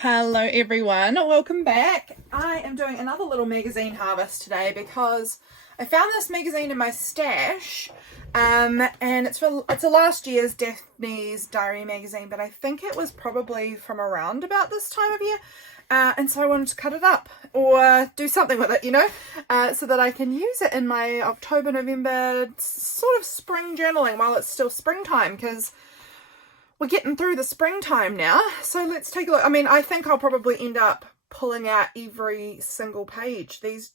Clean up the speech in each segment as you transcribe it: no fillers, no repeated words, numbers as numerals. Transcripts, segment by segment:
Hello everyone, welcome back. I am doing another little magazine harvest today because I found this magazine in my stash and it's a last year's Daphne's diary magazine, but I think it was probably from around about this time of year, and so I wanted to cut it up or do something with it, so that I can use it in my October, November sort of spring journaling while it's still springtime, because we're getting through the springtime now. So let's take a look. I mean, I think I'll probably end up pulling out every single page. These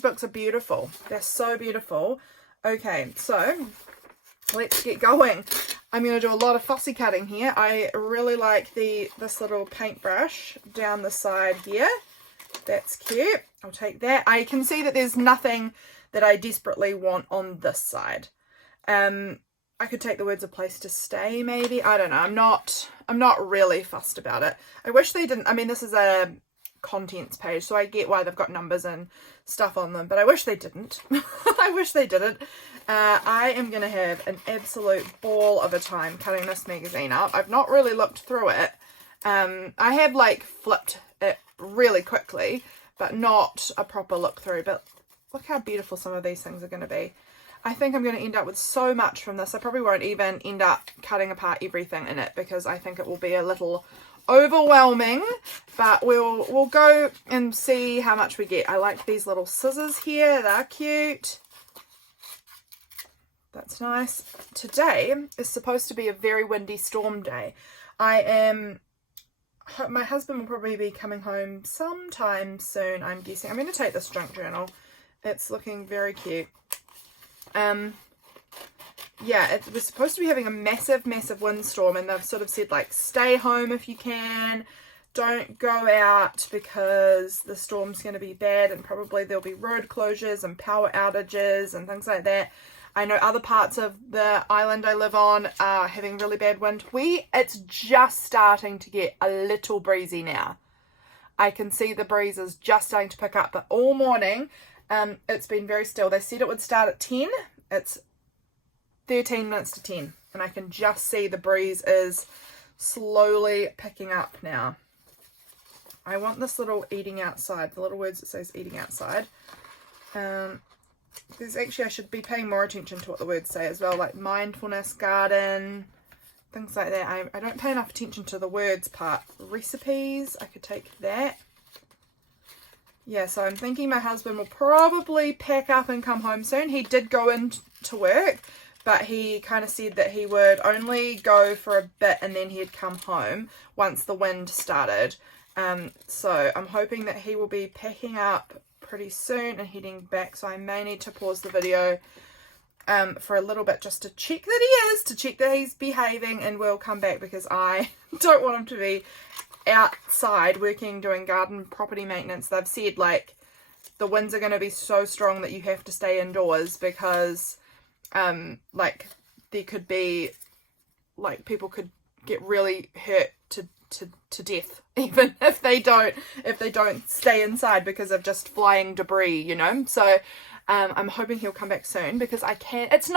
books are beautiful. They're so beautiful. Okay, so let's get going. I'm going to do a lot of fussy cutting here. I really like this little paintbrush down the side here. That's cute. I'll take that. I can see that there's nothing that I desperately want on this side. I could take the words "a place to stay," maybe. I don't know. I'm not really fussed about it. I wish they didn't. I mean, this is a contents page, so I get why they've got numbers and stuff on them, but I wish they didn't. I wish they didn't. I am going to have an absolute ball of a time cutting this magazine up. I've not really looked through it. I have like flipped it really quickly, but not a proper look through. But look how beautiful some of these things are going to be. I think I'm going to end up with so much from this. I probably won't even end up cutting apart everything in it because I think it will be a little overwhelming, but we'll go and see how much we get. I like these little scissors here. They're cute. That's nice. Today is supposed to be a very windy storm day. My husband will probably be coming home sometime soon, I'm guessing. I'm going to take this junk journal. It's looking very cute. Yeah, it was supposed to be having a massive windstorm, and they've sort of said, like, stay home if you can, don't go out because the storm's going to be bad, and probably there'll be road closures and power outages and things like that. I know other parts of the island I live on are having really bad wind. It's just starting to get a little breezy now. I can see the breeze is just starting to pick up, but all morning it's been very still. They said it would start at 10. It's 13 minutes to 10, and I can just see the breeze is slowly picking up now. I want this little eating outside, the little words that says eating outside. There's actually, I should be paying more attention to what the words say as well, like mindfulness garden, things like that. I don't pay enough attention to the words part. Recipes, I could take that. Yeah, so I'm thinking my husband will probably pack up and come home soon. He did go into work, but he kind of said that he would only go for a bit and then he'd come home once the wind started. So I'm hoping that he will be packing up pretty soon and heading back. So I may need to pause the video for a little bit just to check that he's behaving, and we'll come back because I don't want him to be outside working, doing garden property maintenance. They've said, like, the winds are going to be so strong that you have to stay indoors because like there could be, like, people could get really hurt to death even if they don't stay inside because of just flying debris, so I'm hoping he'll come back soon because it's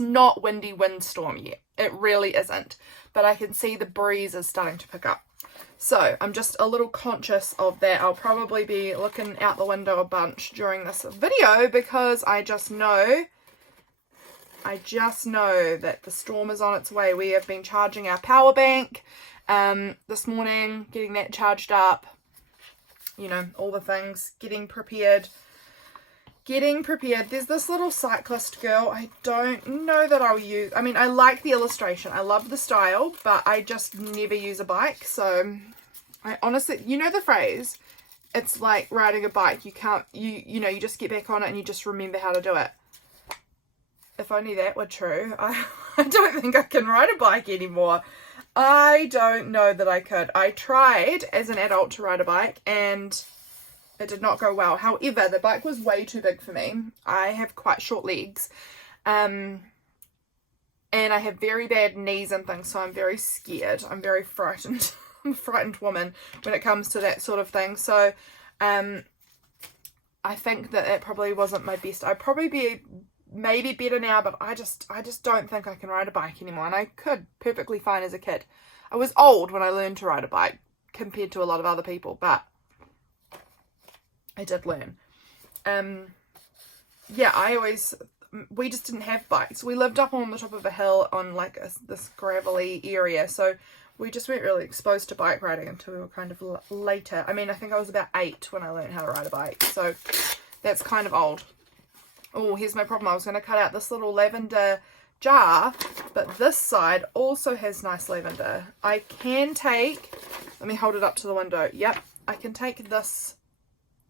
not windy windstorm yet. It really isn't, but I can see the breeze is starting to pick up. So I'm just a little conscious of that. I'll probably be looking out the window a bunch during this video because I just know that the storm is on its way. We have been charging our power bank this morning, getting that charged up, all the things, getting prepared. There's this little cyclist girl. I don't know that I'll use. I mean, I like the illustration. I love the style, but I just never use a bike. So I honestly, the phrase, it's like riding a bike. You can't, you just get back on it and you just remember how to do it. If only that were true. I don't think I can ride a bike anymore. I don't know that I could. I tried as an adult to ride a bike and it did not go well. However, the bike was way too big for me. I have quite short legs. And I have very bad knees and things, so I'm very scared. I'm very frightened. I'm a frightened woman when it comes to that sort of thing. So I think that it probably wasn't my best. I'd probably be maybe better now, but I just don't think I can ride a bike anymore. And I could perfectly fine as a kid. I was old when I learned to ride a bike, compared to a lot of other people, but I did learn. Yeah, we just didn't have bikes. We lived up on the top of a hill on like this gravelly area, so we just weren't really exposed to bike riding until we were kind of later. I mean, I think I was about 8 when I learned how to ride a bike, so that's kind of old. Oh, here's my problem. I was going to cut out this little lavender jar, but this side also has nice lavender. I can take, let me hold it up to the window. Yep, I can take this.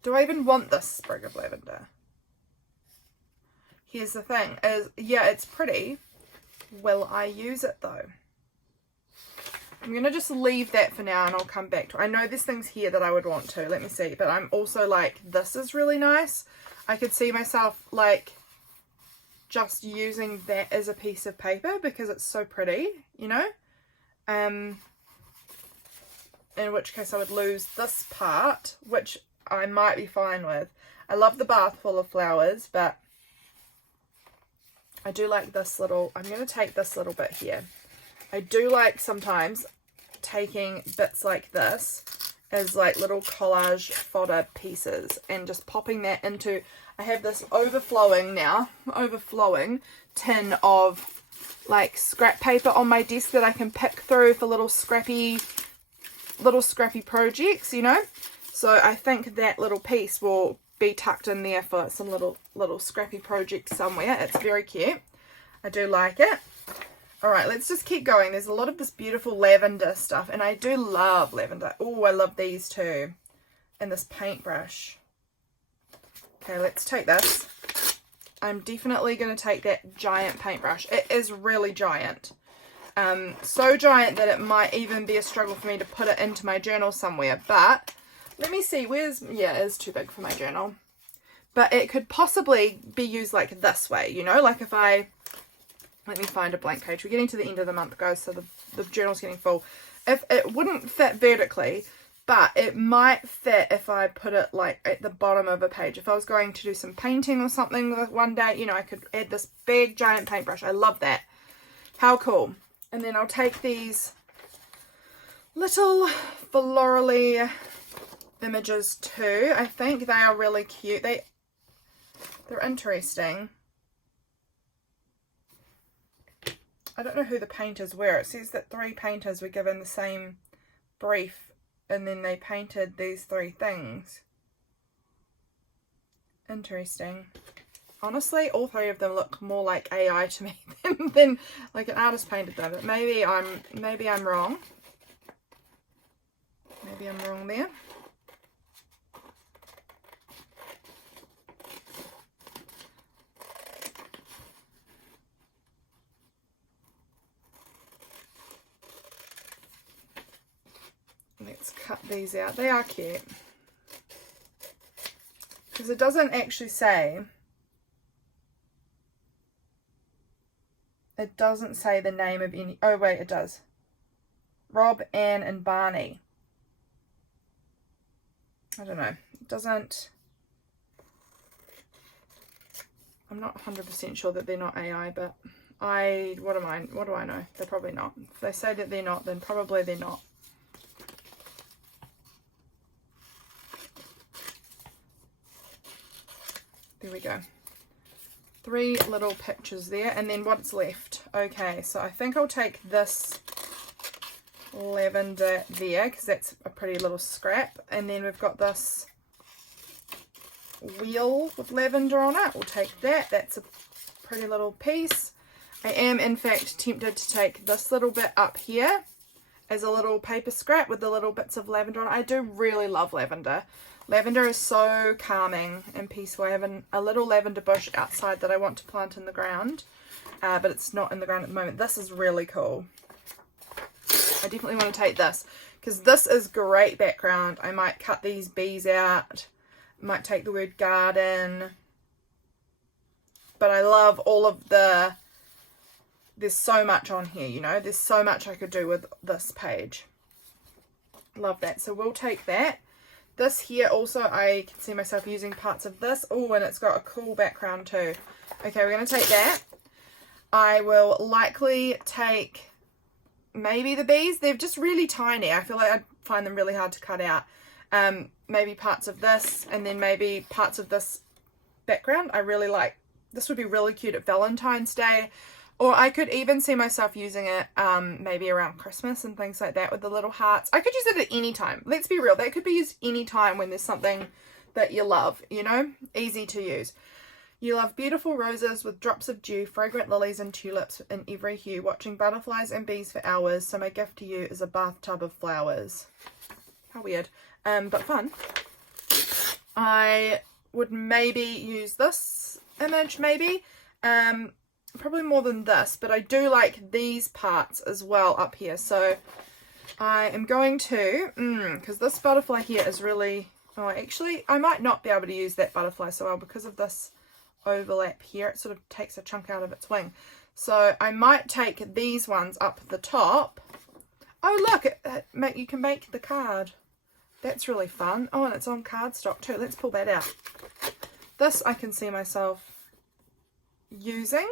Do I even want this sprig of lavender? Here's the thing, is, yeah, it's pretty. Will I use it though? I'm going to just leave that for now and I'll come back to it. I know there's things here that I would want to. Let me see. But I'm also like, this is really nice. I could see myself like just using that as a piece of paper because it's so pretty, you know? In which case I would lose this part, which I might be fine with. I love the bath full of flowers, but I do like this little, I'm going to take this little bit here. I do like sometimes taking bits like this as like little collage fodder pieces and just popping that into, I have this overflowing tin of like scrap paper on my desk that I can pick through for little scrappy projects, you know. So I think that little piece will be tucked in there for some little scrappy project somewhere. It's very cute. I do like it. Alright, let's just keep going. There's a lot of this beautiful lavender stuff, and I do love lavender. Oh, I love these too. And this paintbrush. Okay, let's take this. I'm definitely going to take that giant paintbrush. It is really giant. So giant that it might even be a struggle for me to put it into my journal somewhere. But, let me see. Yeah, it is too big for my journal. But it could possibly be used like this way, you know? Like if let me find a blank page. We're getting to the end of the month, guys, so the journal's getting full. If it wouldn't fit vertically, but it might fit if I put it like at the bottom of a page. If I was going to do some painting or something one day, you know, I could add this big giant paintbrush. I love that. How cool. And then I'll take these little florally images too. I think they are really cute. They're interesting. I don't know who the painters were. It says that 3 painters were given the same brief and then they painted these 3 things. Interesting. Honestly, all 3 of them look more like AI to me than like an artist painted them. But maybe I'm wrong. Maybe I'm wrong there. Let's cut these out. They are cute. Because it doesn't actually say, it doesn't say the name of any, oh wait, it does. Rob, Anne and Barney. I don't know. It doesn't, I'm not 100% sure that they're not AI, but what do I know? They're probably not. If they say that they're not, then probably they're not. There we go. 3 little pictures there, and then what's left? Okay, so I think I'll take this lavender there because that's a pretty little scrap, and then we've got this wheel with lavender on it. We'll take that. That's a pretty little piece. I am in fact tempted to take this little bit up here as a little paper scrap with the little bits of lavender on it. I do really love lavender. Lavender is so calming and peaceful. I have a little lavender bush outside that I want to plant in the ground, but it's not in the ground at the moment. This is really cool. I definitely want to take this because this is great background. I might cut these bees out. Might take the word garden. But I love all of there's so much on here, you know. There's so much I could do with this page. Love that. So we'll take that. This here also, I can see myself using parts of this. Oh, and it's got a cool background too. Okay, we're going to take that. I will likely take maybe the bees. They're just really tiny. I feel like find them really hard to cut out. Maybe parts of this, and then maybe parts of this background. I really like, this would be really cute at Valentine's Day, or I could even see myself using it maybe around Christmas and things like that with the little hearts. I could use it at any time. Let's be real, that could be used any time when there's something that you love, you know, easy to use. You love beautiful roses with drops of dew, fragrant lilies and tulips in every hue, watching butterflies and bees for hours, so my gift to you is a bathtub of flowers. How weird, but fun. I would maybe use this image, maybe, probably more than this, but I do like these parts as well up here, so I am going to, because this butterfly here is really, oh, actually, I might not be able to use that butterfly so well because of this overlap here. It sort of takes a chunk out of its wing. So I might take these ones up the top. Oh, look, you can make the card. That's really fun. Oh, and it's on cardstock too. Let's pull that out. This I can see myself using.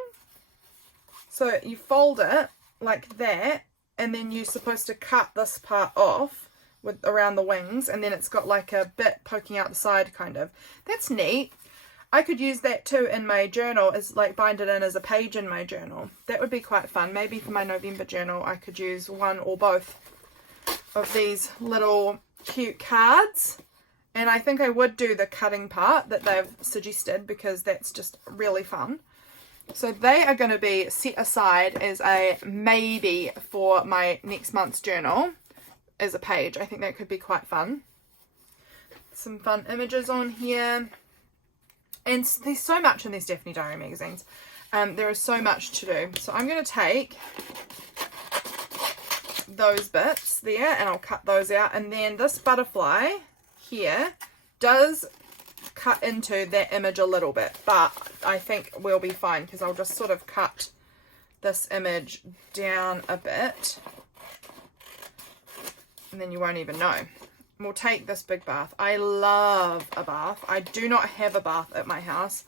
So you fold it like that, and then you're supposed to cut this part off with around the wings, and then it's got like a bit poking out the side kind of. That's neat. I could use that too in my journal, as like bind it in as a page in my journal. That would be quite fun. Maybe for my November journal I could use one or both of these little cute cards. And I think I would do the cutting part that they've suggested because that's just really fun. So they are going to be set aside as a maybe for my next month's journal as a page. I think that could be quite fun. Some fun images on here. And there's so much in these Daphne Diary magazines. There is so much to do. So I'm going to take those bits there and I'll cut those out. And then this butterfly here does cut into that image a little bit. But I think we'll be fine because I'll just sort of cut this image down a bit. And then you won't even know. We'll take this big bath. I love a bath. I do not have a bath at my house.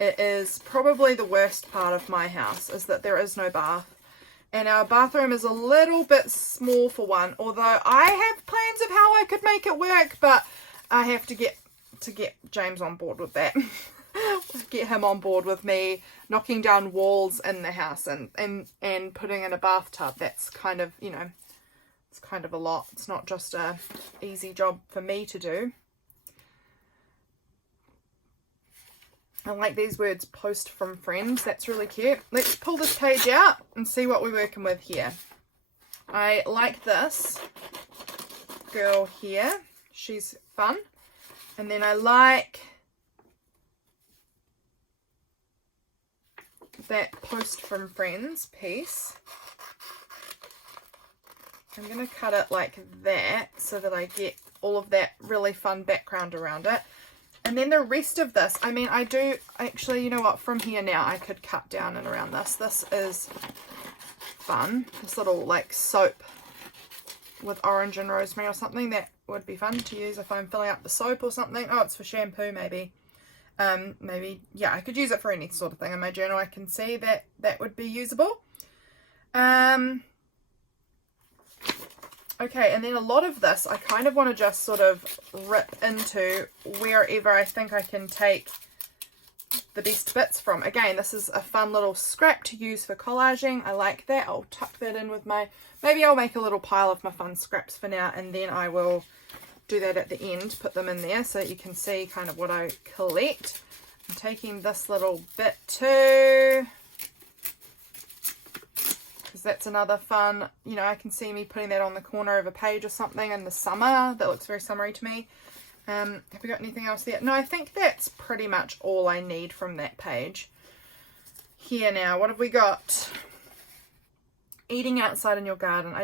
It is probably the worst part of my house, is that there is no bath. And our bathroom is a little bit small for one, although I have plans of how I could make it work, but I have to get James on board with that. Get him on board with me knocking down walls in the house and putting in a bathtub. That's kind of, you know, it's kind of a lot. It's not just a easy job for me to do. I like these words, post from friends. That's really cute. Let's pull this page out and see what we're working with here. I like this girl here. She's fun. And then I like that post from friends piece. I'm going to cut it like that so that I get all of that really fun background around it. And then the rest of this, I mean, I do actually, you know what, from here now I could cut down and around this. This is fun. This little like soap with orange and rosemary or something. That would be fun to use if I'm filling up the soap or something. Oh, it's for shampoo maybe. Maybe, yeah, I could use it for any sort of thing in my journal. I can see that that would be usable. Okay, and then a lot of this, I kind of want to just sort of rip into wherever I think I can take the best bits from. Again, this is a fun little scrap to use for collaging. I like that. I'll tuck that in with my, maybe I'll make a little pile of my fun scraps for now, and then I will do that at the end, put them in there so that you can see kind of what I collect. I'm taking this little bit too, that's another fun, you know, I can see me putting that on the corner of a page or something in the summer. That looks very summery to me. Have we got anything else there? No, I think that's pretty much all I need from that page. Here now, what have we got? Eating outside in your garden.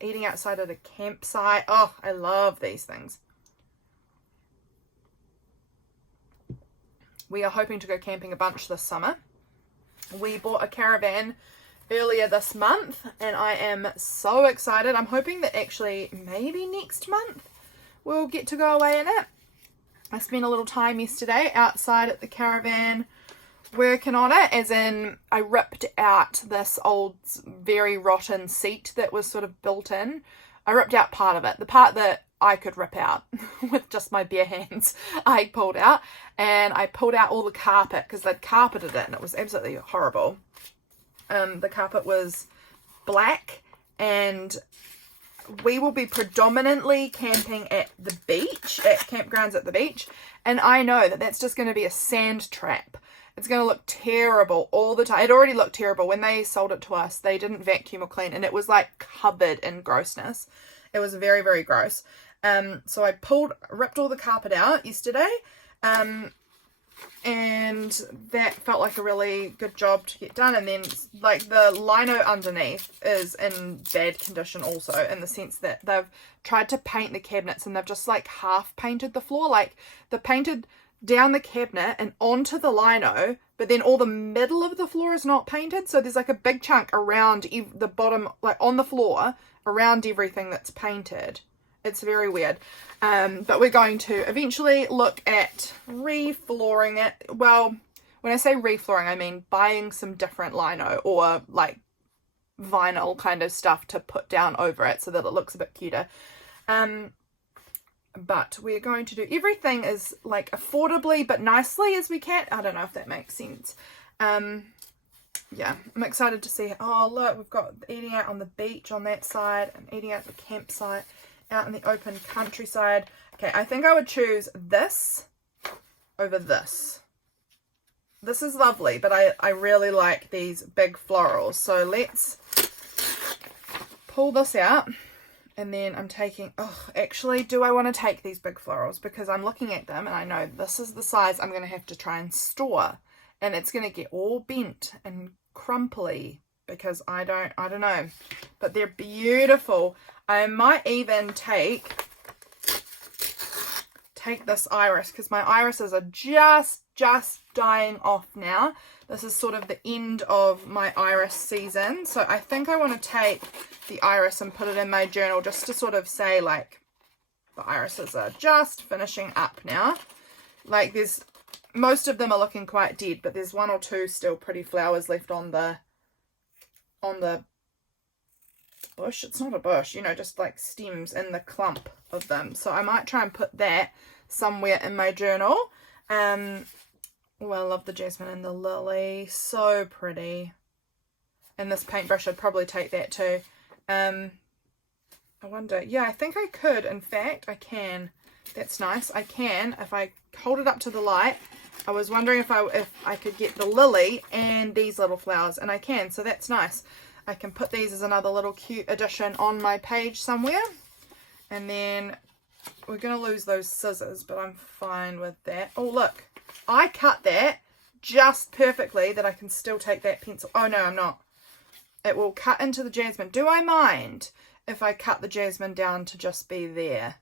Eating outside at a campsite. Oh, I love these things. We are hoping to go camping a bunch this summer. We bought a caravan earlier this month and I am so excited. I'm hoping that actually maybe next month we'll get to go away in it. I spent a little time yesterday outside at the caravan working on it, as in I ripped out this old very rotten seat that was sort of built in I ripped out part of it. The part that I could rip out with just my bare hands, I pulled out. And I pulled out all the carpet because they'd carpeted it and it was absolutely horrible. The carpet was black, and we will be predominantly camping at the beach, at campgrounds at the beach. And I know that that's just going to be a sand trap. It's going to look terrible all the time. It already looked terrible. When they sold it to us, they didn't vacuum or clean, and it was like covered in grossness. It was very, very gross. So I ripped all the carpet out yesterday. And that felt like a really good job to get done. And then like the lino underneath is in bad condition also, in the sense that they've tried to paint the cabinets and they've just like half painted the floor. Like they painted down the cabinet and onto the lino, but then all the middle of the floor is not painted. So there's like a big chunk around the bottom, like on the floor, around everything that's painted. It's very weird. But we're going to eventually look at reflooring it. Well, when I say reflooring, I mean buying some different lino or like vinyl kind of stuff to put down over it so that it looks a bit cuter. But we're going to do everything as like affordably but nicely as we can. I don't know if that makes sense. Yeah, I'm excited to see. Oh, look, we've got eating out on the beach on that side and eating out at the campsite. Out in the open countryside. Okay, I think I would choose this over this. This is lovely, but I really like these big florals. So let's pull this out. And then I'm taking, actually, do I want to take these big florals? Because I'm looking at them and I know this is the size I'm going to have to try and store. And it's going to get all bent and crumply. Because I don't know, but they're beautiful. I might even take this iris, because my irises are just dying off now. This is sort of the end of my iris season, so I think I want to take the iris and put it in my journal just to sort of say like the irises are just finishing up now. Like most of them are looking quite dead, but there's one or two still pretty flowers left on the bush. It's not a bush, you know, just like stems in the clump of them. So I might try and put that somewhere in my journal. Oh, I love the jasmine and the lily. So pretty. And this paintbrush, I'd probably take that too. I wonder. Yeah, I think I could. In fact, I can. That's nice. I can, if I hold it up to the light. I was wondering if I could get the lily and these little flowers, and I can, so that's nice. I can put these as another little cute addition on my page somewhere. And then we're going to lose those scissors, but I'm fine with that. Oh, look, I cut that just perfectly that I can still take that pencil. Oh, no, I'm not. It will cut into the jasmine. Do I mind if I cut the jasmine down to just be there?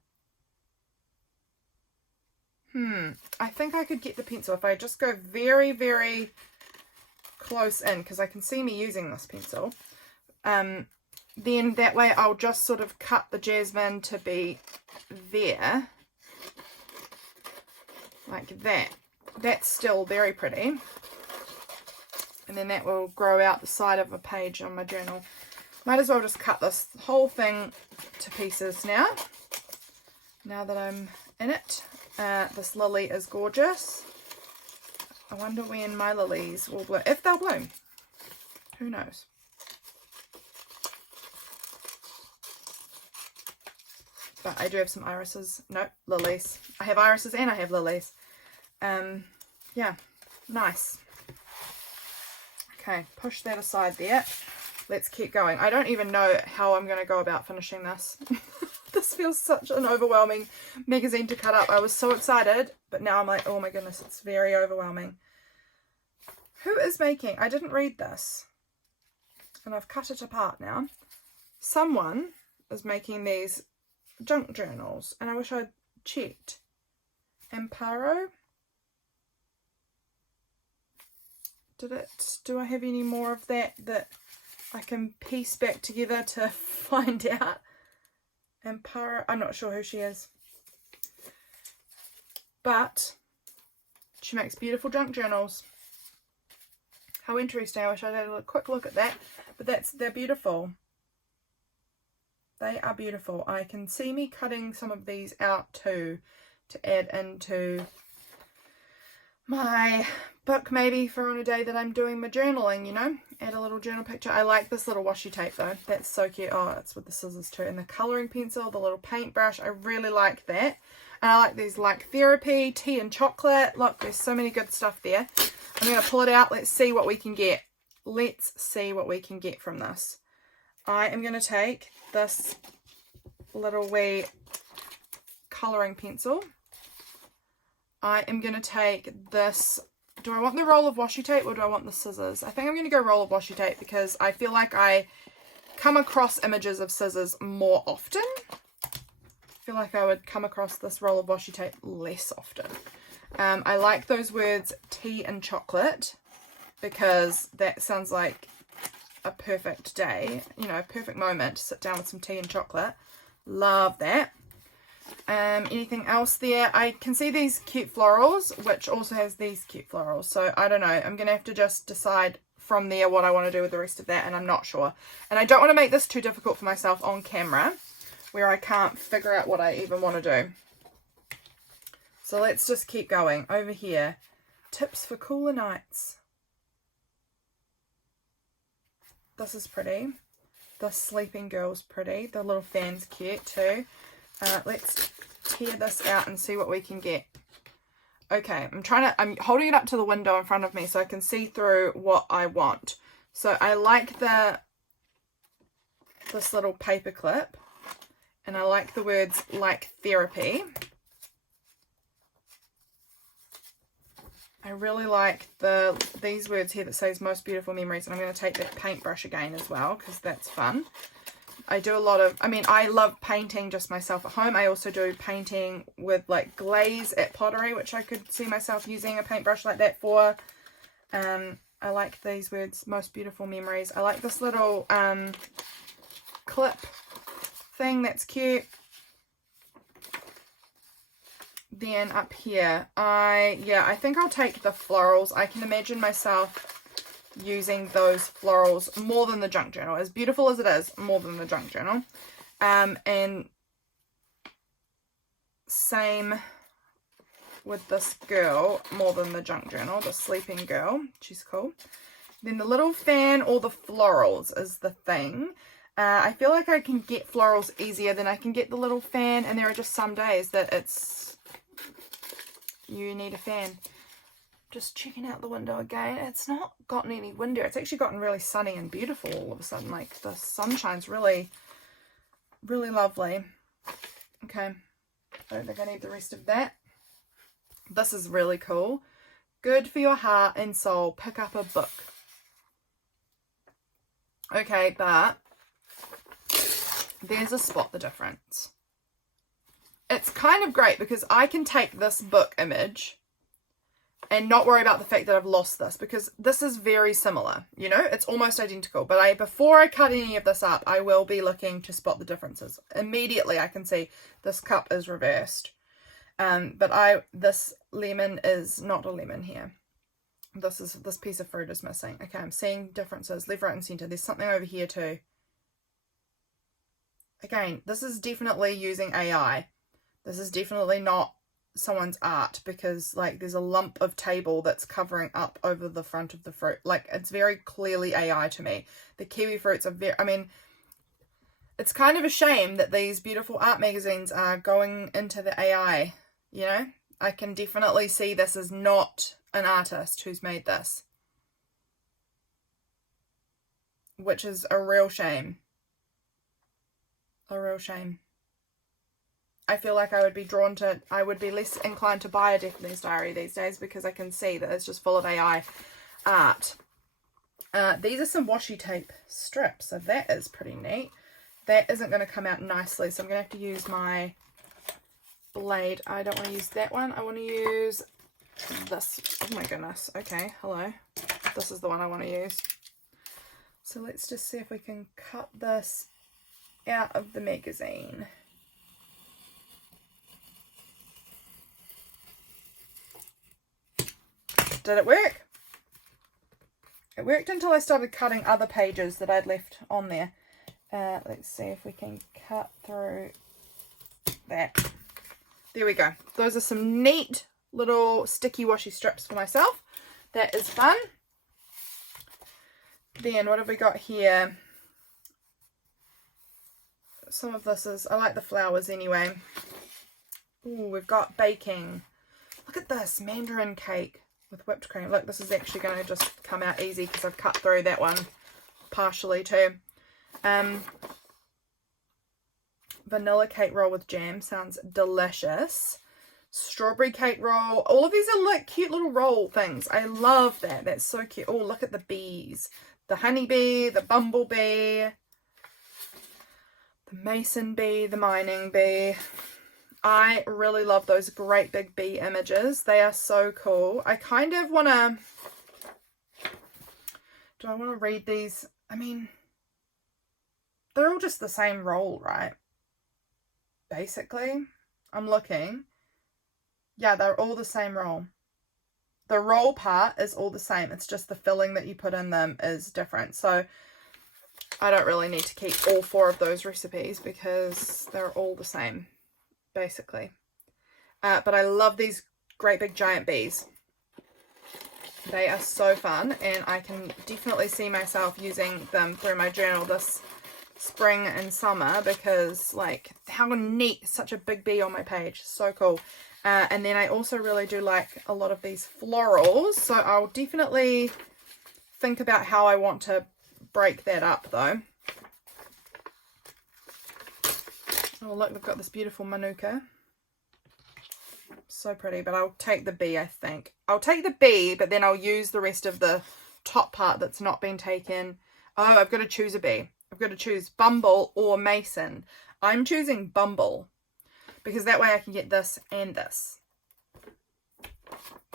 I think I could get the pencil if I just go very, very close in, because I can see me using this pencil. Then that way I'll just sort of cut the jasmine to be there. Like that. That's still very pretty. And then that will grow out the side of a page on my journal. Might as well just cut this whole thing to pieces now. Now that I'm in it. This lily is gorgeous. I wonder when my lilies will bloom. If they'll bloom. Who knows? But I do have some irises. Nope, lilies. I have irises and I have lilies. Yeah, nice. Okay, push that aside there. Let's keep going. I don't even know how I'm going to go about finishing this. This feels such an overwhelming magazine to cut up. I was so excited, but now I'm like, oh my goodness, it's very overwhelming. Who is making, I didn't read this, and I've cut it apart now. Someone is making these junk journals, and I wish I'd checked. Amparo? Do I have any more of that I can piece back together to find out? Amparo, I'm not sure who she is, but she makes beautiful junk journals. How interesting. I wish I'd had a quick look at that, but they're beautiful. They are beautiful. I can see me cutting some of these out too to add into my book, maybe for on a day that I'm doing my journaling, you know, add a little journal picture. I like this little washi tape though. That's so cute. Oh, it's with the scissors too, and the colouring pencil, the little paintbrush. I really like that. And I like these like therapy, tea and chocolate. Look, there's so many good stuff there. I'm going to pull it out. Let's see what we can get. Let's see what we can get from this. I am going to take this little wee colouring pencil. I am going to take this. Do I want the roll of washi tape or do I want the scissors? I think I'm going to go roll of washi tape because I feel like I come across images of scissors more often. I feel like I would come across this roll of washi tape less often. I like those words tea and chocolate because that sounds like a perfect day, you know, a perfect moment to sit down with some tea and chocolate. Love that. Anything else there? I can see these cute florals, which also has these cute florals. So I don't know. I'm going to have to just decide from there what I want to do with the rest of that, and I'm not sure. And I don't want to make this too difficult for myself on camera where I can't figure out what I even want to do. So let's just keep going. Over here, tips for cooler nights. This is pretty. The sleeping girl's pretty. The little fan's cute too. Let's tear this out and see what we can get. Okay, I'm holding it up to the window in front of me so I can see through what I want. So I like this little paper clip, and I like the words like therapy. I really like these words here that says most beautiful memories, and I'm going to take that paintbrush again as well because that's fun. I do a lot of, I love painting just myself at home. I also do painting with like glaze at pottery, which I could see myself using a paintbrush like that for. I like these words, most beautiful memories. I like this little clip thing, that's cute. Then up here, I think I'll take the florals. I can imagine myself using those florals more than the junk journal. As beautiful as it is, more than the junk journal. And same with this girl, more than the junk journal, the sleeping girl. She's cool. Then the little fan or the florals is the thing. I feel like I can get florals easier than I can get the little fan, and there are just some days that you need a fan. Just checking out the window again. It's not gotten any windier. It's actually gotten really sunny and beautiful all of a sudden. Like the sunshine's really, really lovely. Okay. I don't think I need the rest of that. This is really cool. Good for your heart and soul. Pick up a book. Okay, but there's a spot the difference. It's kind of great because I can take this book image and not worry about the fact that I've lost this, because this is very similar, you know, it's almost identical. But before I cut any of this up, I will be looking to spot the differences. Immediately I can see this cup is reversed. But this lemon is not a lemon here. This piece of fruit is missing. Okay, I'm seeing differences left, right and center. There's something over here too. Again, this is definitely using AI. This is definitely not someone's art, because like there's a lump of table that's covering up over the front of the fruit. Like it's very clearly AI to me. The kiwi fruits are it's kind of a shame that these beautiful art magazines are going into the AI, you know? I can definitely see this is not an artist who's made this, which is a real shame. A real shame. I feel like I would be less inclined to buy a Daphne's Diary these days, because I can see that it's just full of AI art. These are some washi tape strips, so that is pretty neat. That isn't going to come out nicely, so I'm going to have to use my blade. I don't want to use that one. I want to use this. Oh my goodness. Okay, hello. This is the one I want to use. So let's just see if we can cut this out of the magazine. Did it work? It worked until I started cutting other pages that I'd left on there. Let's see if we can cut through that. There we go. Those are some neat little sticky washi strips for myself. That is fun. Then what have we got here? Some of this is, I like the flowers anyway. Ooh, we've got baking. Look at this, mandarin cake with whipped cream. Look, this is actually going to just come out easy because I've cut through that one partially too. Vanilla cake roll with jam sounds delicious. Strawberry cake roll. All of these are like cute little roll things. I love that. That's so cute. Oh, look at the bees. The honeybee, the bumblebee, the mason bee, the mining bee. I really love those great big bee images. They are so cool. I kind of want to... Do I want to read these? I mean, they're all just the same roll, right? Basically. I'm looking. Yeah, they're all the same roll. The roll part is all the same. It's just the filling that you put in them is different. So I don't really need to keep all 4 of those recipes because they're all the same, basically. But I love these great big giant bees. They are so fun, and I can definitely see myself using them through my journal this spring and summer because, like, how neat, such a big bee on my page. So cool. And then I also really do like a lot of these florals, so I'll definitely think about how I want to break that up though. Oh look, they've got this beautiful manuka. So pretty, but I'll take the bee, I think. I'll take the bee, but then I'll use the rest of the top part that's not been taken. Oh, I've got to choose a bee. I've got to choose Bumble or Mason. I'm choosing Bumble because that way I can get this and this.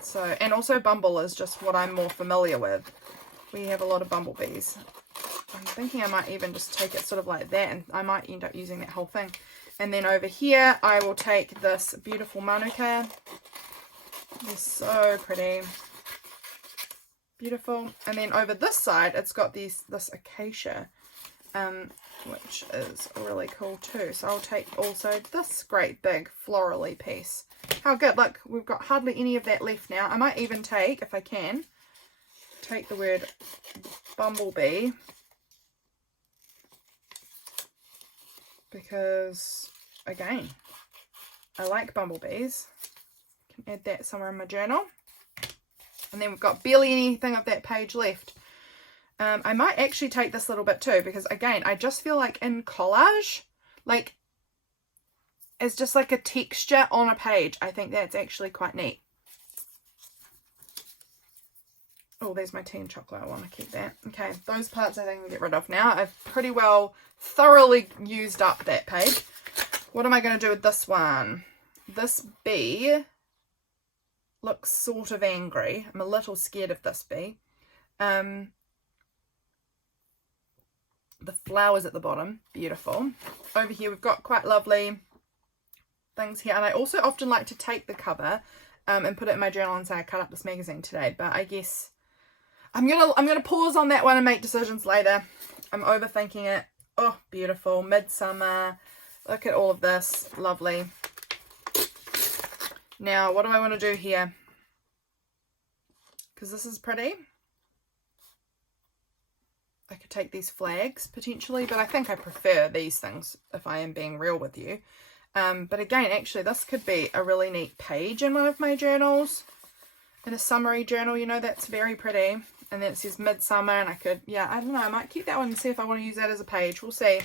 So, and also Bumble is just what I'm more familiar with. We have a lot of bumblebees. I'm thinking I might even just take it sort of like that, and I might end up using that whole thing. And then over here, I will take this beautiful manuka. They're so pretty. Beautiful. And then over this side, it's got this acacia, which is really cool too. So I'll take also this great big florally piece. How good. Look, we've got hardly any of that left now. I might even take, if I can, take the word bumblebee, because again, I like bumblebees. Can add that somewhere in my journal. And then we've got barely anything of that page left. I might actually take this little bit too, because again, I just feel like in collage, like it's just like a texture on a page. I think that's actually quite neat. Oh, there's my tea and chocolate. I want to keep that. Okay, those parts I think I can get rid of now. I've pretty well thoroughly used up that page. What am I going to do with this one? This bee looks sort of angry. I'm a little scared of this bee. The flowers at the bottom, beautiful. Over here we've got quite lovely things here, and I also often like to take the cover and put it in my journal and say I cut up this magazine today, but I guess I'm gonna pause on that one and make decisions later. I'm overthinking it. Oh, beautiful. Midsummer. Look at all of this. Lovely. Now, what do I want to do here? Because this is pretty. I could take these flags potentially, but I think I prefer these things if I am being real with you. But again, actually, this could be a really neat page in one of my journals. In a summary journal, you know, that's very pretty. And then it says Midsummer, and I could, yeah, I don't know, I might keep that one and see if I want to use that as a page. We'll see.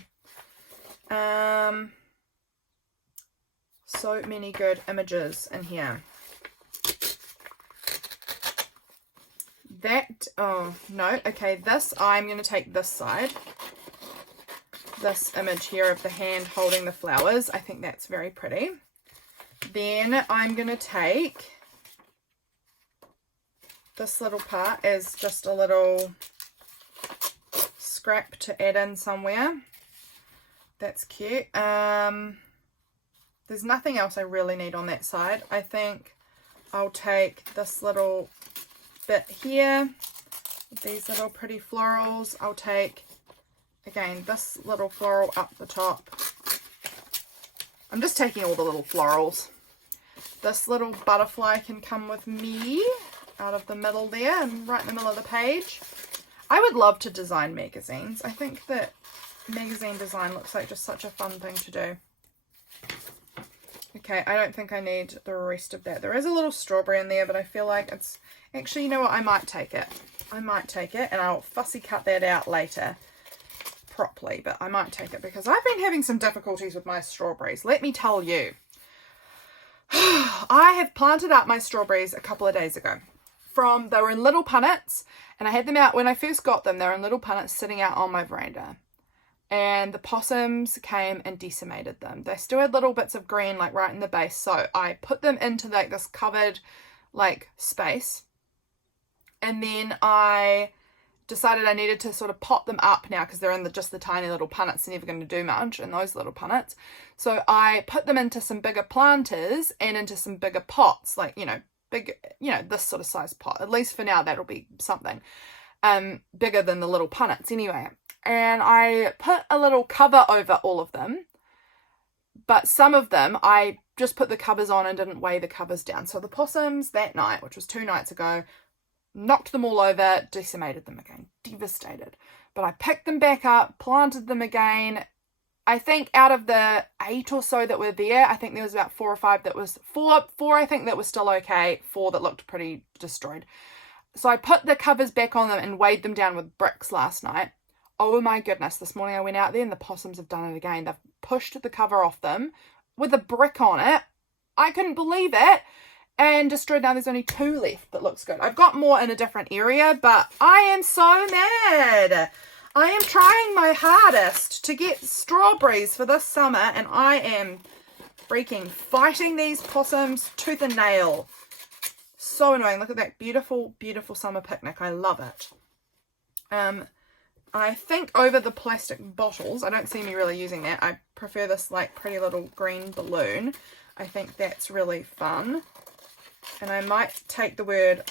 So many good images in here. That, oh, no, okay, this, I'm going to take this side. This image here of the hand holding the flowers. I think that's very pretty. Then I'm going to take this little part as just a little scrap to add in somewhere. That's cute. There's nothing else I really need on that side. I think I'll take this little bit here, these little pretty florals. I'll take Again, this little floral up the top. I'm just taking all the little florals. This little butterfly can come with me out of the middle there and right in the middle of the page. I would love to design magazines. I think that magazine design looks like just such a fun thing to do. Okay, I don't think I need the rest of that. There is a little strawberry in there, but I feel like it's... Actually, you know what? I might take it. I might take it, and I'll fussy cut that out later properly, but I might take it because I've been having some difficulties with my strawberries. Let me tell you. I have planted up my strawberries a couple of days ago. They were in little punnets, and I had them out when I first got them. They were in little punnets sitting out on my veranda. And the possums came and decimated them. They still had little bits of green like right in the base. So I put them into like this covered like space. And then I decided I needed to sort of pot them up now because they're in just the tiny little punnets. They're never going to do much in those little punnets. So I put them into some bigger planters and into some bigger pots, like, big, this sort of size pot. At least for now, that'll be something bigger than the little punnets anyway. And I put a little cover over all of them, but some of them I just put the covers on and didn't weigh the covers down. So the possums that night, which was 2 nights ago, knocked them all over, decimated them again, devastated. But I picked them back up, planted them again. I think out of the 8 or so that were there, I think there was about 4 or 5 that was, four I think that was still okay, 4 that looked pretty destroyed. So I put the covers back on them and weighed them down with bricks last night. Oh my goodness, this morning I went out there and the possums have done it again. They've pushed the cover off them with a brick on it. I couldn't believe it. And destroyed. Now there's only 2 left that looks good. I've got more in a different area, but I am so mad. I am trying my hardest to get strawberries for this summer, and I am freaking fighting these possums tooth and nail. So annoying. Look at that beautiful, beautiful summer picnic. I love it. I think over the plastic bottles, I don't see me really using that. I prefer this like pretty little green balloon. I think that's really fun. And I might take the word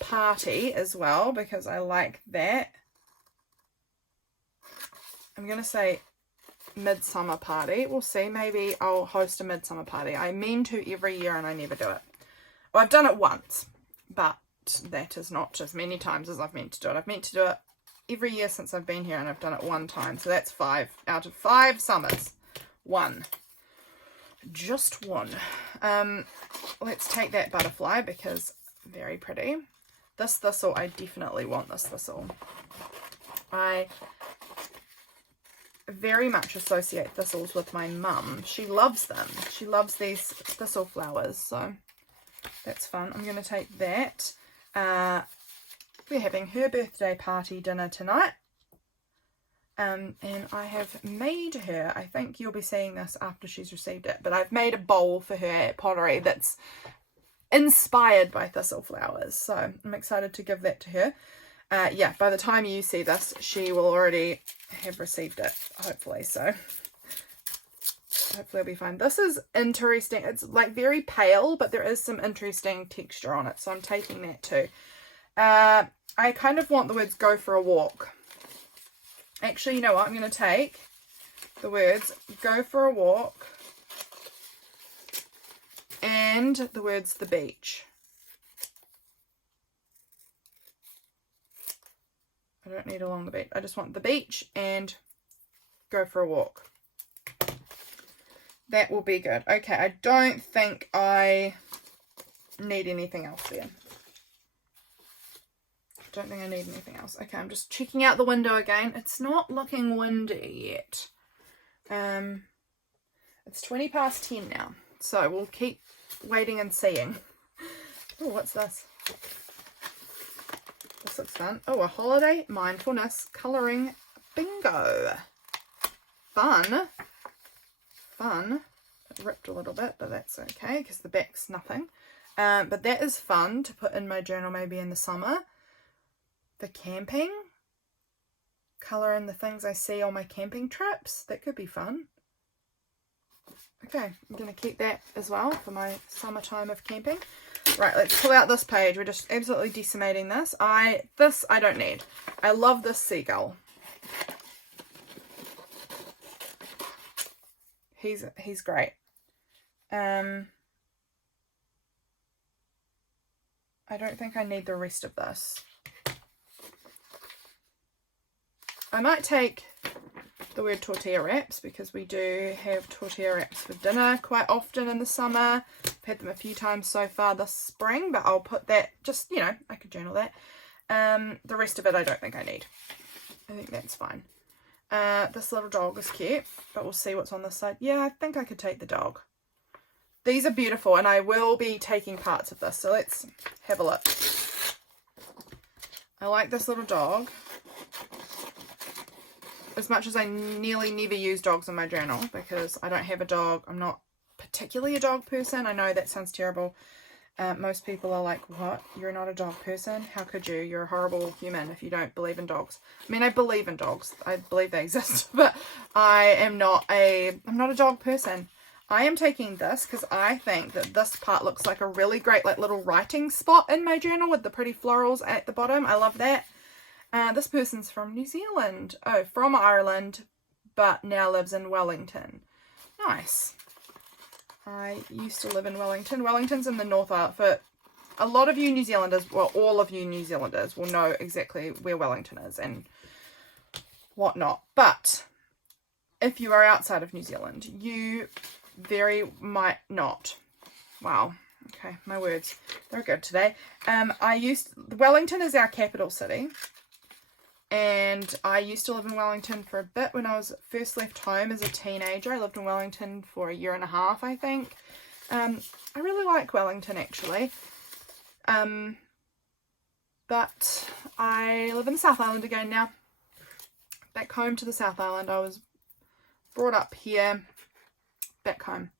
party as well because I like that. I'm going to say midsummer party. We'll see. Maybe I'll host a midsummer party. I mean to every year and I never do it. Well, I've done it once, but that is not as many times as I've meant to do it. I've meant to do it every year since I've been here, and I've done it 1 time. So that's 5 out of 5 summers. 1. Just 1. Let's take that butterfly because very pretty. This thistle, I definitely want this thistle. I very much associate thistles with my mum. She loves them. She loves these thistle flowers, so that's fun. I'm going to take that. We're having her birthday party dinner tonight. And I have made her, I think you'll be seeing this after she's received it, but I've made a bowl for her at pottery that's inspired by thistle flowers. So I'm excited to give that to her. Yeah, by the time you see this, she will already have received it, hopefully. So hopefully it'll be fine. This is interesting. It's like very pale, but there is some interesting texture on it. So I'm taking that too. I kind of want the words go for a walk. Actually, you know what? I'm going to take the words go for a walk and the words the beach. I don't need along the beach. I just want the beach and go for a walk. That will be good. Okay, I don't think I need anything else there. Don't think I need anything else. Okay, I'm just checking out the window again. It's not looking windy yet. It's 20 past 10 now, so we'll keep waiting and seeing. Oh, what's this? This looks fun. Oh, a holiday mindfulness colouring bingo. Fun. Fun. It ripped a little bit, but that's okay because the back's nothing. But that is fun to put in my journal maybe in the summer. For camping, colour in the things I see on my camping trips. That could be fun. Okay, I'm going to keep that as well for my summertime of camping. Right, let's pull out this page. We're just absolutely decimating this. This I don't need. I love this seagull. He's great. I don't think I need the rest of this. I might take the word tortilla wraps because we do have tortilla wraps for dinner quite often in the summer. I've had them a few times so far this spring, but I'll put that, just, you know, I could journal that. The rest of it I don't think I need. I think that's fine. This little dog is cute, but we'll see what's on this side. Yeah, I think I could take the dog. These are beautiful, and I will be taking parts of this, so let's have a look. I like this little dog. As much as I nearly never use dogs in my journal because I don't have a dog. I'm not particularly a dog person. I know that sounds terrible. Most people are like, what? You're not a dog person? How could you? You're a horrible human if you don't believe in dogs. I mean, I believe in dogs. I believe they exist, but I'm not a dog person. I am taking this because I think that this part looks like a really great like little writing spot in my journal with the pretty florals at the bottom. I love that. This person's from New Zealand. Oh, from Ireland, but now lives in Wellington. Nice. I used to live in Wellington. Wellington's in the North Island. For a lot of you New Zealanders, well, all of you New Zealanders will know exactly where Wellington is and whatnot. But if you are outside of New Zealand, you very might not. Wow. Okay, my words. They're good today. Wellington is our capital city. And I used to live in Wellington for a bit when I was first left home as a teenager. I lived in Wellington for 1.5 years, I think. I really like Wellington, actually. But I live in the South Island again now. Back home to the South Island. I was brought up here, back home.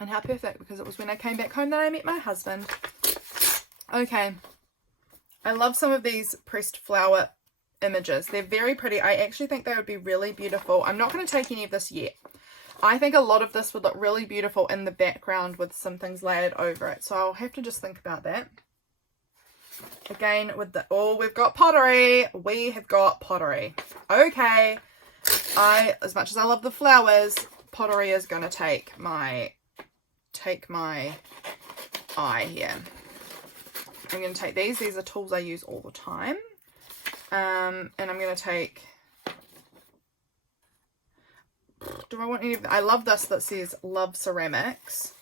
And how perfect, because it was when I came back home that I met my husband. Okay. I love some of these pressed flower images. They're very pretty. I actually think they would be really beautiful. I'm not going to take any of this yet. I think a lot of this would look really beautiful in the background with some things layered over it. So I'll have to just think about that. Again, with the, oh, we've got pottery. We have got pottery. Okay. As much as I love the flowers, pottery is going to take my eye here. I'm going to take these. These are tools I use all the time. And I'm going to take... Do I want any of... I love this that says Love Ceramics.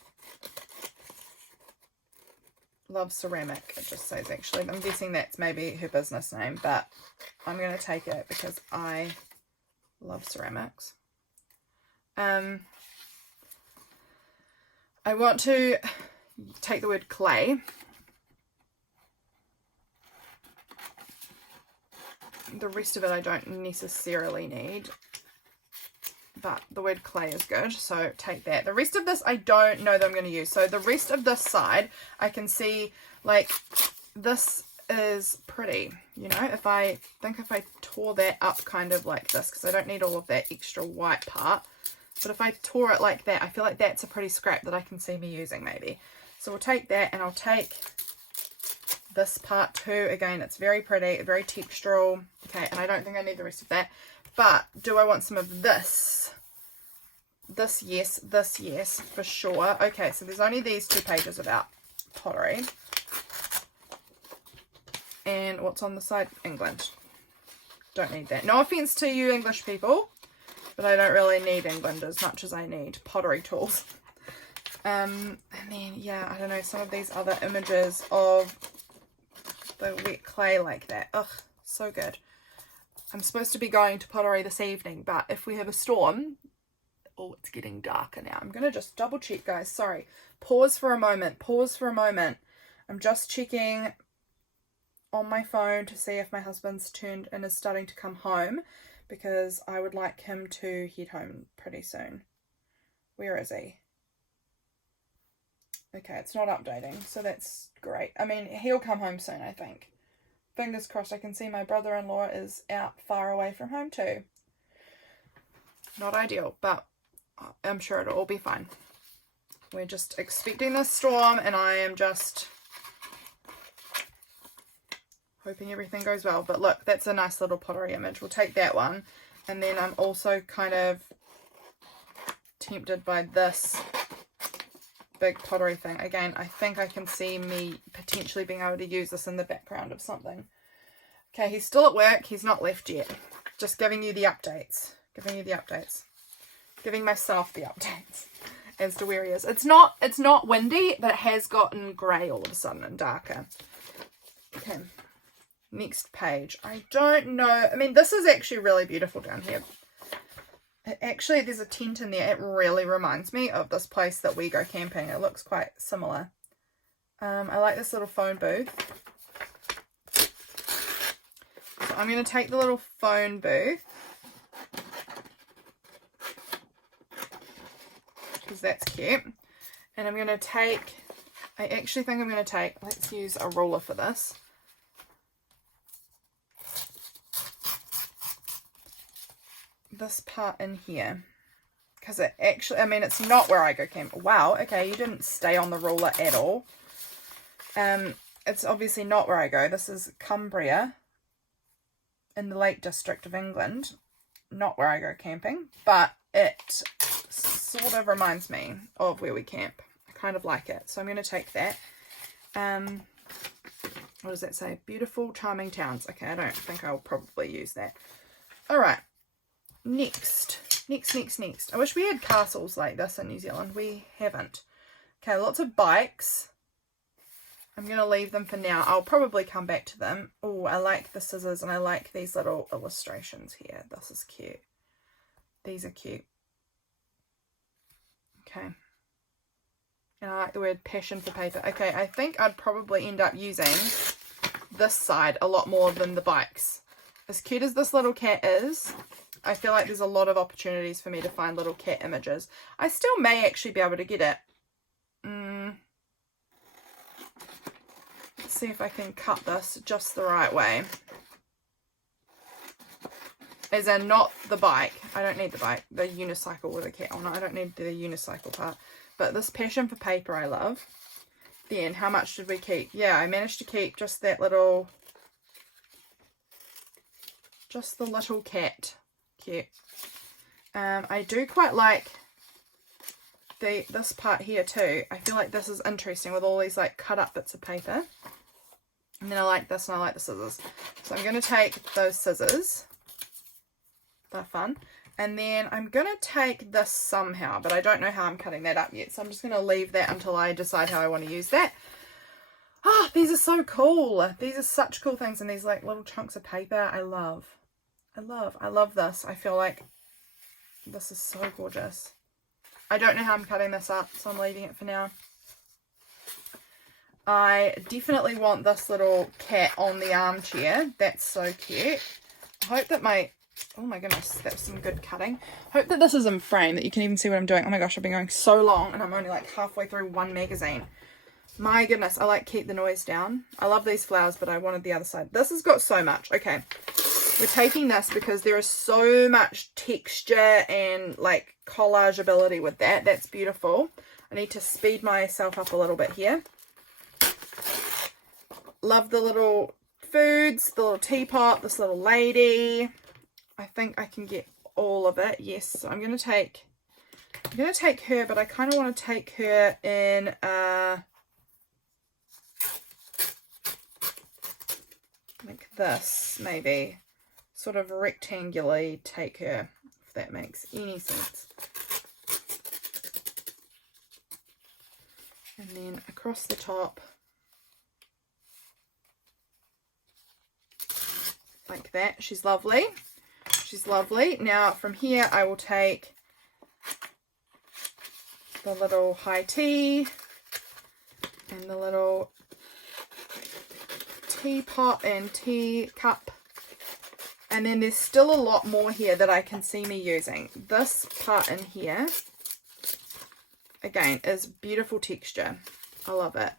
Love Ceramic, it just says, actually. I'm guessing that's maybe her business name, but I'm going to take it because I love ceramics. I want to take the word clay. The rest of it I don't necessarily need, but the word clay is good, so take that. The rest of this I don't know that I'm going to use. So the rest of this side, I can see, like, this is pretty, you know, if I tore that up kind of like this, because I don't need all of that extra white part, but if I tore it like that, I feel like that's a pretty scrap that I can see me using maybe. So we'll take that, and I'll take this part too. Again, it's very pretty, very textural. Okay, and I don't think I need the rest of that. But do I want some of this? This yes, for sure. Okay, so there's only these 2 pages about pottery. And what's on the side? England. Don't need that. No offense to you English people, but I don't really need England as much as I need pottery tools. And then, yeah, I don't know, some of these other images of the wet clay like that. Ugh, so good. I'm supposed to be going to pottery this evening, but if we have a storm... Oh, it's getting darker now. I'm going to just double check, guys. Sorry. Pause for a moment. I'm just checking on my phone to see if my husband's turned and is starting to come home, because I would like him to head home pretty soon. Where is he? Okay, it's not updating, so that's great. I mean, he'll come home soon, I think. Fingers crossed. I can see my brother-in-law is out far away from home too. Not ideal, but I'm sure it'll all be fine. We're just expecting this storm, and I am just hoping everything goes well. But look, that's a nice little pottery image. We'll take that one. And then I'm also kind of tempted by this big pottery thing. Again, I think I can see me potentially being able to use this in the background of something. Okay, he's still at work. He's not left yet. Just giving you the updates. Giving you the updates. Giving myself the updates as to where he is. It's not windy, but it has gotten grey all of a sudden and darker. Okay, next page. I don't know. I mean, this is actually really beautiful down here. Actually, there's a tent in there. It really reminds me of this place that we go camping. It looks quite similar. I like this little phone booth. So I'm going to take the little phone booth, because that's cute. And I'm going to take, I actually think I'm going to take, let's use a ruler for this. This part in here, because it actually, I mean, it's not where I go camping. Wow, okay, you didn't stay on the ruler at all. It's obviously not where I go. This is Cumbria in the Lake District of England, not where I go camping, but it sort of reminds me of where we camp. I kind of like it, so I'm going to take that. What does that say? Beautiful, charming towns. Okay, I don't think I'll probably use that. All right. Next. I wish we had castles like this in New Zealand. We haven't. Okay, lots of bikes. I'm going to leave them for now. I'll probably come back to them. Oh, I like the scissors and I like these little illustrations here. This is cute. These are cute. Okay. And I like the word passion for paper. Okay, I think I'd probably end up using this side a lot more than the bikes. As cute as this little cat is, I feel like there's a lot of opportunities for me to find little cat images. I still may actually be able to get it. Let's see if I can cut this just the right way. As in, not the bike. I don't need the bike. The unicycle with a cat on it. I don't need the unicycle part. But this passion for paper I love. Then, how much did we keep? Yeah, I managed to keep just that little... just the little cat. Cute. I do quite like this part here too. I feel like this is interesting with all these like cut up bits of paper. And then I like this and I like the scissors. So I'm going to take those scissors. They're fun. And then I'm going to take this somehow, but I don't know how I'm cutting that up yet. So I'm just going to leave that until I decide how I want to use that. Ah, these are so cool. These are such cool things. And these like little chunks of paper I love. I love this. I feel like this is so gorgeous. I don't know how I'm cutting this up, so I'm leaving it for now. I definitely want this little cat on the armchair. That's so cute. I hope that oh my goodness, that's some good cutting. I hope that this is in frame, that you can even see what I'm doing. Oh my gosh, I've been going so long and I'm only like halfway through one magazine. My goodness, I like keep the noise down. I love these flowers, but I wanted the other side. This has got so much. Okay. We're taking this because there is so much texture and like collage ability with that. That's beautiful. I need to speed myself up a little bit here. Love the little foods, the little teapot, this little lady. I think I can get all of it. Yes, so I'm going to take her, but I kind of want to take her in like this maybe. Sort of rectangularly take her, if that makes any sense. And then across the top, like that. She's lovely. She's lovely. Now from here I will take the little high tea and the little teapot and tea cup. And then there's still a lot more here that I can see me using. This part in here, again, is beautiful texture. I love it.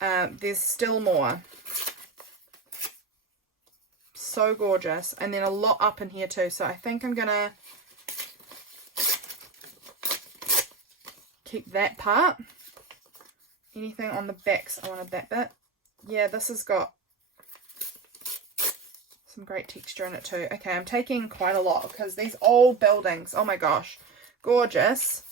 There's still more. So gorgeous. And then a lot up in here too. So I think I'm going to keep that part. Anything on the backs, I wanted that bit. Yeah, this has got some great texture in it too. Okay, I'm taking quite a lot because these old buildings, oh my gosh, gorgeous.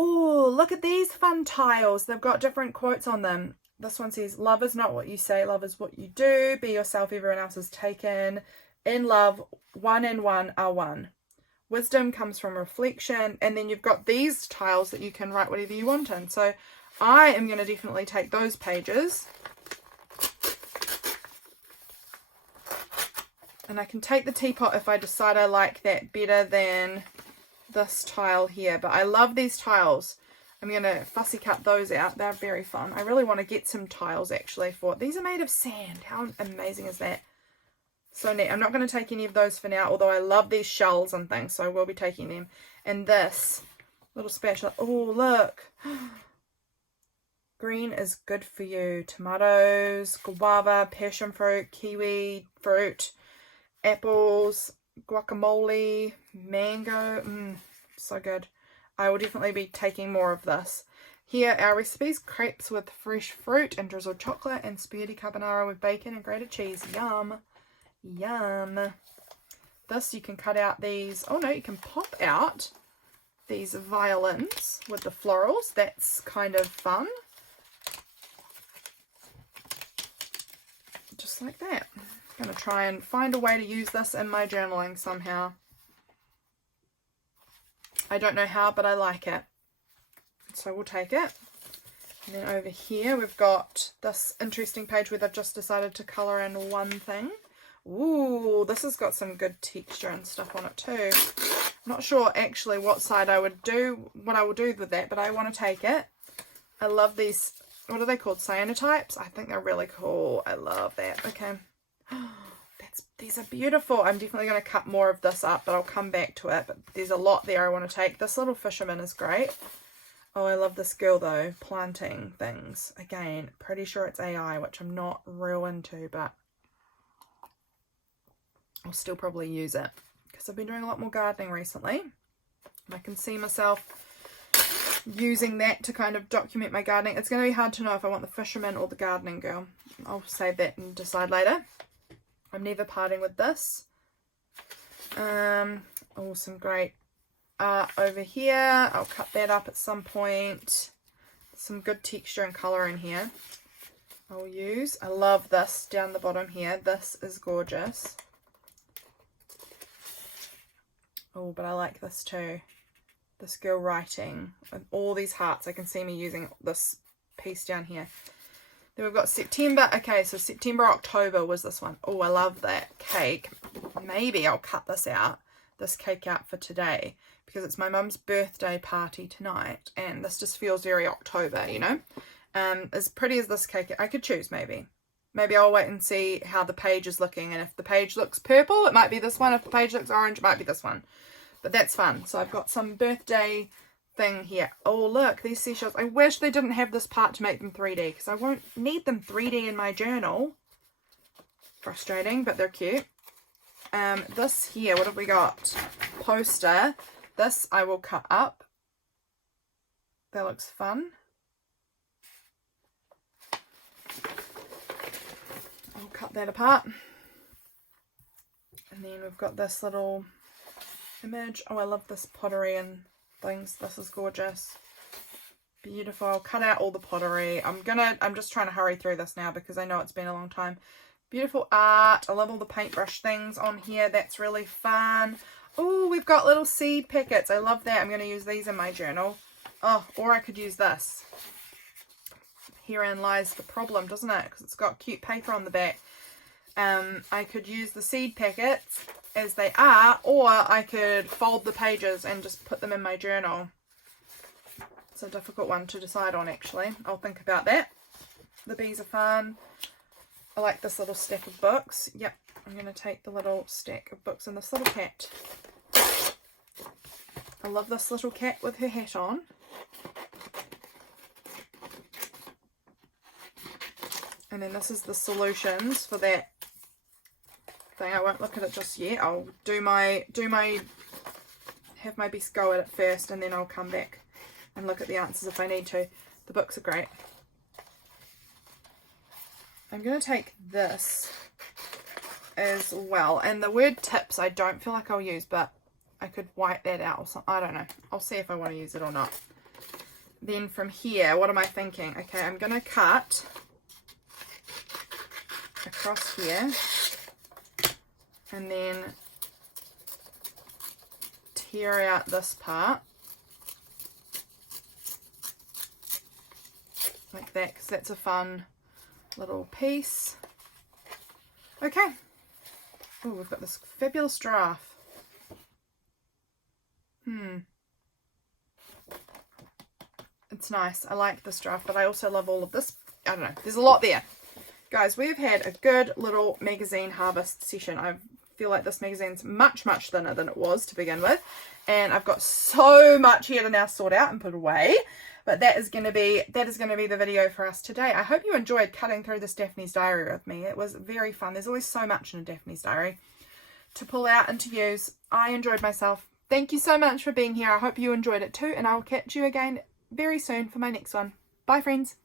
Oh, look at these fun tiles. They've got different quotes on them. This one says, love is not what you say, love is what you do. Be yourself, everyone else is taken. In love, one and one are one. Wisdom comes from reflection. And then you've got these tiles that you can write whatever you want in. So I am going to definitely take those pages. And I can take the teapot if I decide I like that better than this tile here. But I love these tiles. I'm going to fussy cut those out. They're very fun. I really want to get some tiles actually for it. These are made of sand. How amazing is that? So neat. I'm not going to take any of those for now, although I love these shells and things, so I will be taking them. And this little spatula. Oh, look. Green is good for you. Tomatoes, guava, passion fruit, kiwi fruit, apples, guacamole, mango. So good. I will definitely be taking more of this. Here our recipes: crepes with fresh fruit and drizzled chocolate, and spaghetti carbonara with bacon and grated cheese. Yum. Yum. This, you can cut out these, oh no, you can pop out these violins with the florals. That's kind of fun. Just like that. I'm going to try and find a way to use this in my journaling somehow. I don't know how, but I like it. So we'll take it. And then over here we've got this interesting page where they've just decided to colour in one thing. Ooh, this has got some good texture and stuff on it too. I'm not sure actually what side I would do, what I will do with that, but I want to take it. I love these, what are they called? Cyanotypes? I think they're really cool. I love that. Okay. These are beautiful. I'm definitely going to cut more of this up, but I'll come back to it. But there's a lot there I want to take. This little fisherman is great. Oh, I love this girl though, planting things. Again, pretty sure it's AI, which I'm not real into, but I'll still probably use it because I've been doing a lot more gardening recently. And I can see myself using that to kind of document my gardening. It's going to be hard to know if I want the fisherman or the gardening girl. I'll save that and decide later. I'm never parting with this. Oh, some great art over here. I'll cut that up at some point. Some good texture and colour in here. I'll use. I love this down the bottom here. This is gorgeous. Oh, but I like this too. This girl writing with all these hearts. I can see me using this piece down here. Then we've got September. Okay, so September, October was this one. Oh, I love that cake. Maybe I'll cut this cake out for today because it's my mum's birthday party tonight. And this just feels very October, you know. As pretty as this cake, I could choose maybe. Maybe I'll wait and see how the page is looking. And if the page looks purple, it might be this one. If the page looks orange, it might be this one. But that's fun. So I've got some birthday thing here. Oh, look, these seashells. I wish they didn't have this part to make them 3D because I won't need them 3D in my journal. Frustrating, but they're cute. This here, what have we got? Poster. This I will cut up. That looks fun. I'll cut that apart. And then we've got this little image. Oh, I love this pottery and things. This is gorgeous. Beautiful. I'll cut out all the pottery. I'm just trying to hurry through this now because I know it's been a long time. Beautiful art. I love all the paintbrush things on here. That's really fun. Oh, we've got little seed packets. I love that. I'm going to use these in my journal. Oh, or I could use this. Herein lies the problem, doesn't it? Because it's got cute paper on the back. I could use the seed packets as they are, or I could fold the pages and just put them in my journal. It's a difficult one to decide on, actually. I'll think about that. The bees are fun. I like this little stack of books. Yep, I'm going to take the little stack of books and this little cat. I love this little cat with her hat on. And then this is the solutions for that thing. I won't look at it just yet. I'll have my best go at it first, and then I'll come back and look at the answers if I need to. The books are great. I'm going to take this as well. And the word tips I don't feel like I'll use, but I could wipe that out or something. I don't know. I'll see if I want to use it or not. then from here, what am I thinking? Okay, I'm going to cut across here and then tear out this part like that, because that's a fun little piece. Okay. Oh, we've got this fabulous giraffe. It's nice. I like this giraffe, but I also love all of this. I don't know. There's a lot there. Guys, we've had a good little magazine harvest session. I feel like this magazine's much, much thinner than it was to begin with. And I've got so much here to now sort out and put away. But that is going to be the video for us today. I hope you enjoyed cutting through this Daphne's diary with me. It was very fun. There's always so much in a Daphne's diary to pull out and to use. I enjoyed myself. Thank you so much for being here. I hope you enjoyed it too. And I will catch you again very soon for my next one. Bye, friends.